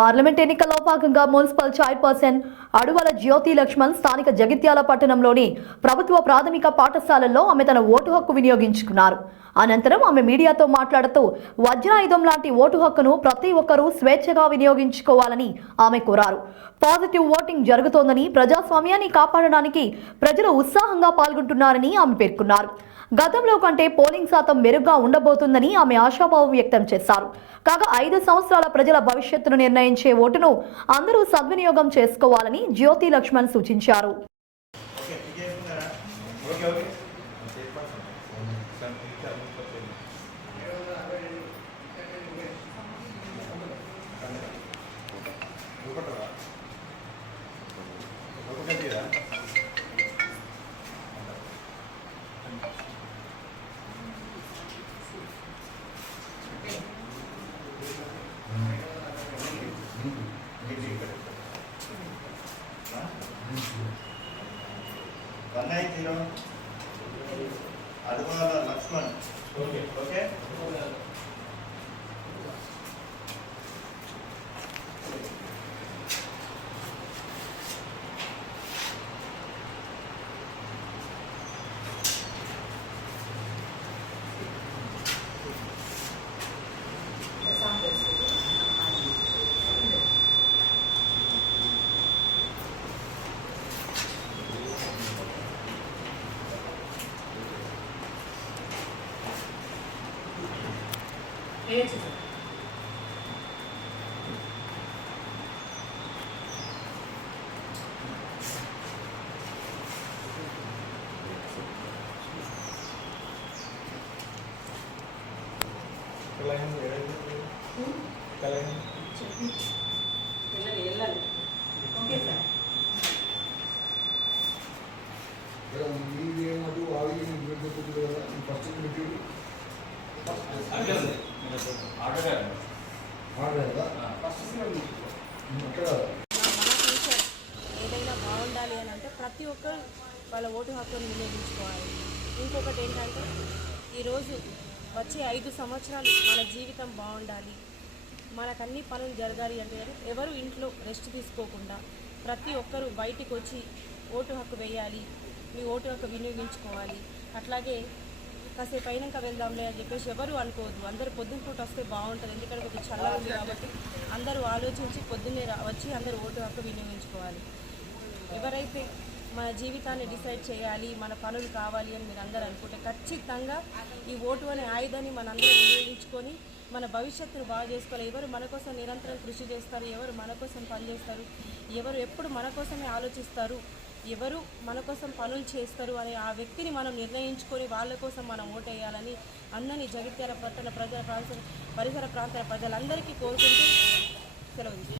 Parliament ఎన్నికల్లో భాగంగా municipal chairperson అడువల జ్యోతి లక్ష్మణ్ స్థానిక జగిత్యాల పట్టణంలోని ప్రభుత్వ ప్రాథమిక పాఠశాలల్లో ఆమె తన ఓటు హక్కు వినియోగించుకున్నారు. అనంతరం ఆమె మీడియాతో మాట్లాడుతూ వజ్రాయుధం లాంటి ఓటు హక్కును ప్రతి ఒక్కరూ స్వేచ్ఛగా వినియోగించుకోవాలని ఆమె కోరారు. పాజిటివ్ ఓటింగ్ జరుగుతోందని, ప్రజాస్వామ్యాన్ని కాపాడడానికి ప్రజలు ఉత్సాహంగా పాల్గొంటున్నారని ఆమె పేర్కొన్నారు. గతంలో కంటే పోలింగ్ శాతం మెరుగ్గా ఉండబోతుందని ఆమె ఆశాభావం వ్యక్తం చేశారు. కాగా 5 సంవత్సరాల ప్రజల భవిష్యత్తును నిర్ణయించే ఓటును అందరూ సద్వినియోగం చేసుకోవాలని జ్యోతి లక్ష్మణ్ సూచించారు. అడుగుల లక్ష్మణ్. ఓకే ఓకే ఏదైనా బాగుండాలి అని అంటే ప్రతి ఒక్కరు వాళ్ళ ఓటు హక్కును వినియోగించుకోవాలి. ఇంకొకటి ఏంటంటే ఈరోజు వచ్చే 5 సంవత్సరాలు మన జీవితం బాగుండాలి, మనకన్నీ పనులు జరగాలి అంటే ఎవరు ఇంట్లో రెస్ట్ తీసుకోకుండా ప్రతి ఒక్కరూ బయటికి వచ్చి ఓటు హక్కు వేయాలి, మీ ఓటు హక్కు వినియోగించుకోవాలి. అట్లాగే కాసేపు అయినాక వెళ్దాంలే అని చెప్పేసి ఎవరు అనుకోవద్దు. అందరూ పొద్దున్న పూట వస్తే బాగుంటుంది, ఎందుకంటే కొంచెం చల్లగా ఉంది కాబట్టి అందరూ ఆలోచించి పొద్దున్నే వచ్చి అందరూ ఓటు హక్కు వినియోగించుకోవాలి. ఎవరైతే మన జీవితాన్ని డిసైడ్ చేయాలి, మన పనులు కావాలి అని మీరు అందరూ అనుకుంటే ఖచ్చితంగా ఈ ఓటు అనే ఆయుధాన్ని మనందరం వినియోగించుకొని మన భవిష్యత్తును బాగా చేసుకోవాలి. ఎవరు మన కోసం నిరంతరం కృషి చేస్తారు, ఎవరు మన కోసం పనిచేస్తారు, ఎవరు ఎప్పుడు మన కోసమే ఆలోచిస్తారు, ఎవరు మన కోసం పనులు చేస్తారు అనే ఆ వ్యక్తిని మనం నిర్ణయించుకొని వాళ్ళ కోసం మనం ఓటు వేయాలని అందరినీ జగిత్యాల పట్టణ పరిసర ప్రాంతాల ప్రజలందరికీ కోరుకుంటూ సెలవు.